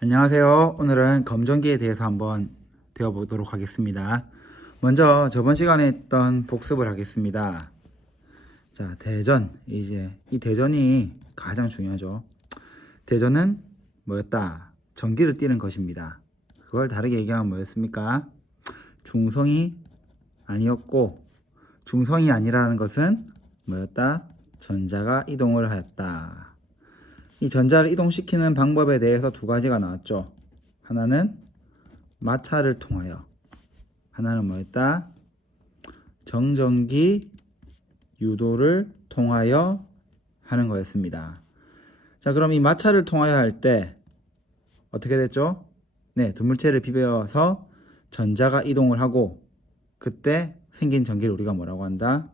안녕하세요. 오늘은 검전기에 대해서 한번 배워보도록 하겠습니다. 먼저 저번 시간에 했던 복습을 하겠습니다. 자, 대전. 이제 이 대전이 가장 중요하죠. 대전은 뭐였다? 전기를 띠는 것입니다. 그걸 다르게 얘기하면 뭐였습니까? 중성이 아니었고, 중성이 아니라는 것은 뭐였다? 전자가 이동을 하였다. 이 전자를 이동시키는 방법에 대해서 두 가지가 나왔죠. 하나는 마찰을 통하여, 하나는 뭐였다? 정전기 유도를 통하여 하는 거였습니다. 자, 그럼 이 마찰을 통하여 할 때 어떻게 됐죠? 네, 두 물체를 비벼서 전자가 이동을 하고 그때 생긴 전기를 우리가 뭐라고 한다?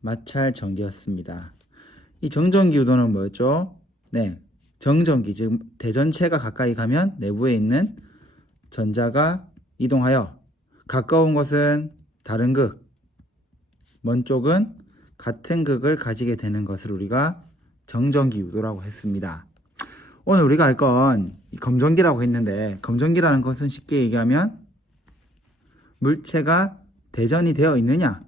마찰 전기였습니다. 이 정전기 유도는 뭐였죠? 네, 정전기, 즉 대전체가 가까이 가면 내부에 있는 전자가 이동하여 가까운 것은 다른 극, 먼 쪽은 같은 극을 가지게 되는 것을 우리가 정전기 유도라고 했습니다. 오늘 우리가 할 건 검전기라고 했는데, 검전기라는 것은 쉽게 얘기하면 물체가 대전이 되어 있느냐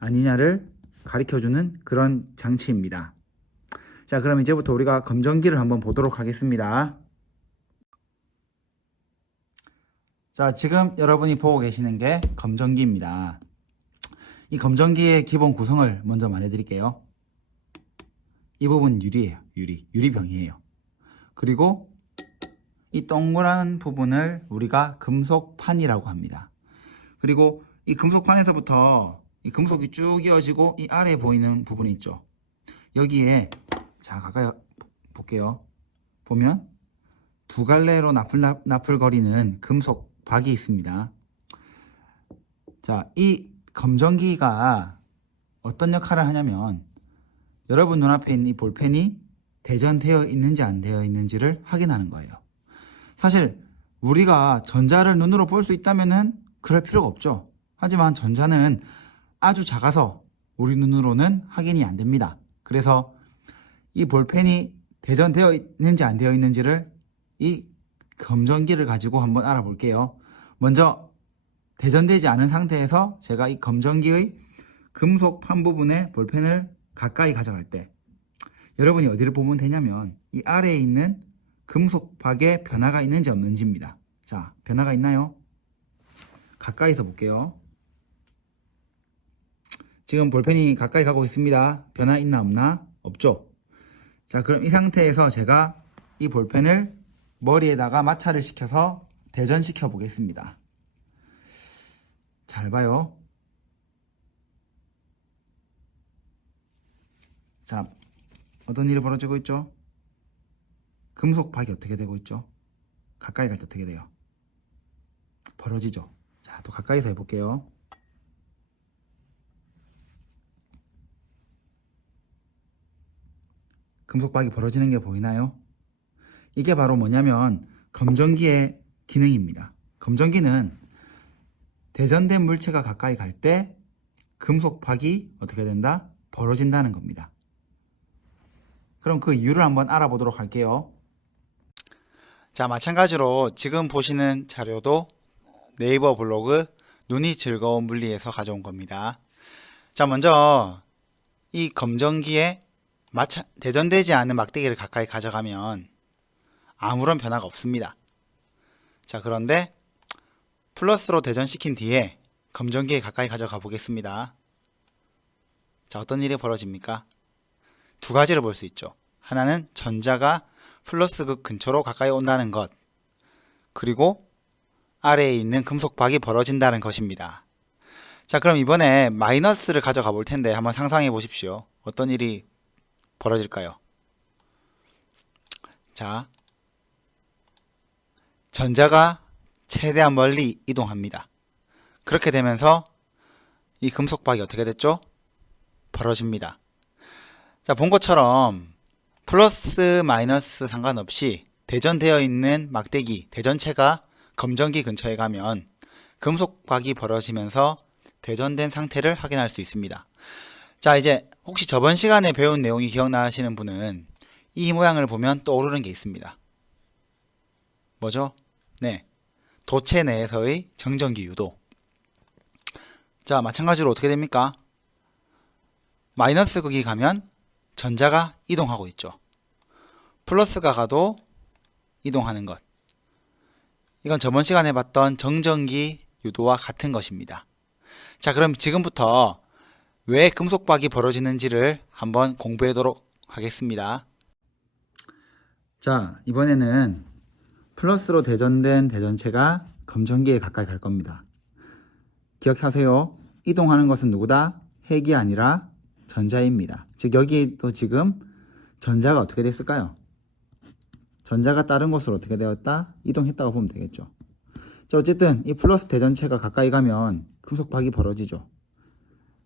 아니냐를 가리켜주는 그런 장치입니다. 자, 그럼 이제부터 우리가 검전기를 한번 보도록 하겠습니다. 자, 지금 여러분이 보고 계시는 게 검전기입니다. 이 검전기의 기본 구성을 먼저 말해드릴게요. 이 부분 유리예요. 유리병이에요. 그리고 이 동그란 부분을 우리가 금속판이라고 합니다. 그리고 이 금속판에서부터 이 금속이 쭉 이어지고 이 아래에 보이는 부분이 있죠. 여기에 자, 가까이 볼게요. 보면 두 갈래로 나풀거리는 금속 박이 있습니다. 자, 이 검전기가 어떤 역할을 하냐면 여러분 눈앞에 있는 이 볼펜이 대전되어 있는지 안 되어 있는지를 확인하는 거예요. 사실 우리가 전자를 눈으로 볼 수 있다면은 그럴 필요가 없죠. 하지만 전자는 아주 작아서 우리 눈으로는 확인이 안 됩니다. 그래서 이 볼펜이 대전되어 있는지 안 되어 있는지를 이 검전기를 가지고 한번 알아볼게요. 먼저 대전되지 않은 상태에서 제가 이 검전기의 금속판 부분에 볼펜을 가까이 가져갈 때 여러분이 어디를 보면 되냐면 이 아래에 있는 금속박에 변화가 있는지 없는지입니다. 자, 변화가 있나요? 가까이서 볼게요. 지금 볼펜이 가까이 가고 있습니다. 변화 있나 없나? 없죠? 자, 그럼 이 상태에서 제가 이 볼펜을 머리에다가 마찰을 시켜서 대전시켜 보겠습니다. 잘 봐요. 자, 어떤 일이 벌어지고 있죠? 금속박이 어떻게 되고 있죠? 가까이 갈 때 어떻게 돼요? 벌어지죠? 자, 또 가까이서 해볼게요. 금속박이 벌어지는 게 보이나요? 이게 바로 뭐냐면 검전기의 기능입니다. 검전기는 대전된 물체가 가까이 갈 때 금속박이 어떻게 된다? 벌어진다는 겁니다. 그럼 그 이유를 한번 알아보도록 할게요. 자, 마찬가지로 지금 보시는 자료도 네이버 블로그 눈이 즐거운 물리에서 가져온 겁니다. 자, 먼저 이 검전기에 대전되지 않은 막대기를 가까이 가져가면 아무런 변화가 없습니다. 자, 그런데 플러스로 대전시킨 뒤에 검전기에 가까이 가져가 보겠습니다. 자, 어떤 일이 벌어집니까? 두 가지를 볼 수 있죠. 하나는 전자가 플러스 극 근처로 가까이 온다는 것, 그리고 아래에 있는 금속박이 벌어진다는 것입니다. 자, 그럼 이번에 마이너스를 가져가 볼 텐데 한번 상상해 보십시오. 어떤 일이 벌어질까요? 자, 전자가 최대한 멀리 이동합니다. 그렇게 되면서 이 금속박이 어떻게 됐죠? 벌어집니다. 자, 본 것처럼 플러스 마이너스 상관없이 대전되어 있는 막대기, 대전체가 검전기 근처에 가면 금속박이 벌어지면서 대전된 상태를 확인할 수 있습니다. 자, 이제 혹시 저번 시간에 배운 내용이 기억나시는 분은 이 모양을 보면 떠오르는 게 있습니다. 뭐죠? 네, 도체 내에서의 정전기 유도. 자, 마찬가지로 어떻게 됩니까? 마이너스 극이 가면 전자가 이동하고 있죠. 플러스가 가도 이동하는 것. 이건 저번 시간에 봤던 정전기 유도와 같은 것입니다. 자, 그럼 지금부터 왜 금속박이 벌어지는지를 한번 공부하도록 하겠습니다. 자, 이번에는 플러스로 대전된 대전체가 검전기에 가까이 갈 겁니다. 기억하세요. 이동하는 것은 누구다? 핵이 아니라 전자입니다. 즉 여기도 지금 전자가 어떻게 됐을까요? 전자가 다른 곳으로 어떻게 되었다? 이동했다고 보면 되겠죠. 자, 어쨌든 이 플러스 대전체가 가까이 가면 금속박이 벌어지죠.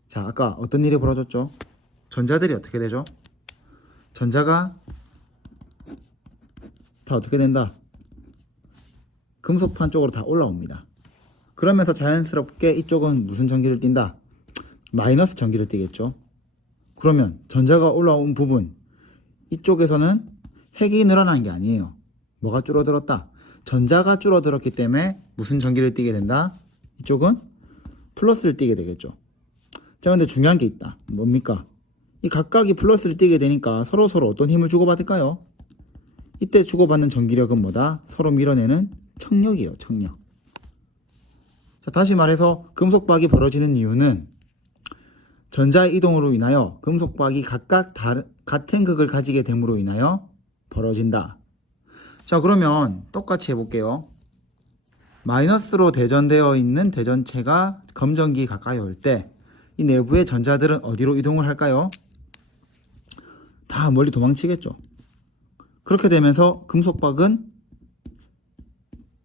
자, 아까 어떤 일이 벌어졌죠? 전자들이 어떻게 되죠? 전자가 다 어떻게 된다? 금속판 쪽으로 다 올라옵니다. 그러면서 자연스럽게 이쪽은 무슨 전기를 띈다? 마이너스 전기를 띠겠죠. 그러면 전자가 올라온 부분, 이쪽에서는 핵이 늘어난 게 아니에요. 뭐가 줄어들었다? 전자가 줄어들었기 때문에 무슨 전기를 띠게 된다? 이쪽은 플러스를 띠게 되겠죠. 자, 근데 중요한 게 있다. 뭡니까? 이 각각이 플러스를 띠게 되니까 서로 어떤 힘을 주고받을까요? 이때 주고받는 전기력은 뭐다? 서로 밀어내는 청력이에요. 청력. 자, 다시 말해서 금속박이 벌어지는 이유는 전자 이동으로 인하여 금속박이 각각 같은 극을 가지게 됨으로 인하여 벌어진다. 자, 그러면 똑같이 해볼게요. 마이너스로 대전되어 있는 대전체가 검전기 가까이 올 때 이 내부의 전자들은 어디로 이동을 할까요? 다 멀리 도망치겠죠. 그렇게 되면서 금속박은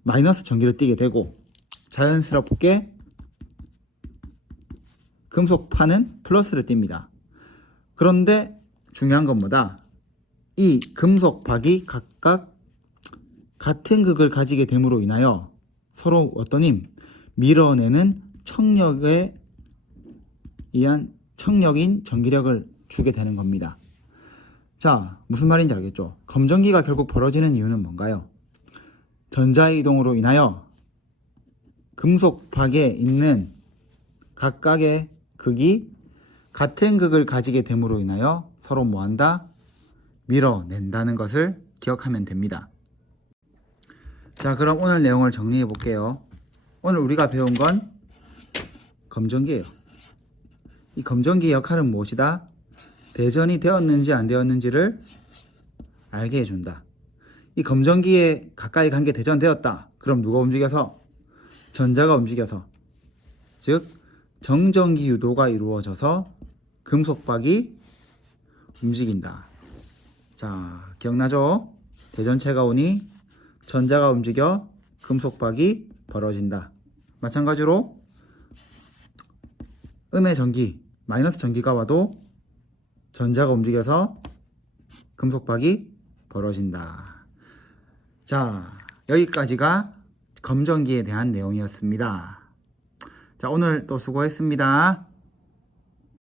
마이너스 전기를 띠게 되고 자연스럽게 금속판은 플러스를 띱니다. 그런데 중요한 건 뭐다? 이 금속박이 각각 같은 극을 가지게 됨으로 인하여 서로 어떤 힘? 밀어내는 청력에 의한 청력인 전기력을 주게 되는 겁니다. 자, 무슨 말인지 알겠죠? 검전기가 결국 벌어지는 이유는 뭔가요? 전자이동으로 인하여 금속박에 있는 각각의 극이 같은 극을 가지게 됨으로 인하여 서로 뭐한다? 밀어낸다는 것을 기억하면 됩니다. 자, 그럼 오늘 내용을 정리해 볼게요. 오늘 우리가 배운 건 검전기예요. 이 검전기의 역할은 무엇이다? 대전이 되었는지 안 되었는지를 알게 해준다. 이 검전기에 가까이 간 게 대전되었다. 그럼 누가 움직여서? 전자가 움직여서. 즉 정전기 유도가 이루어져서 금속박이 움직인다. 자, 기억나죠? 대전체가 오니 전자가 움직여 금속박이 벌어진다. 마찬가지로 음의 전기, 마이너스 전기가 와도 전자가 움직여서 금속박이 벌어진다. 자, 여기까지가 검전기에 대한 내용이었습니다. 자, 오늘 또 수고했습니다.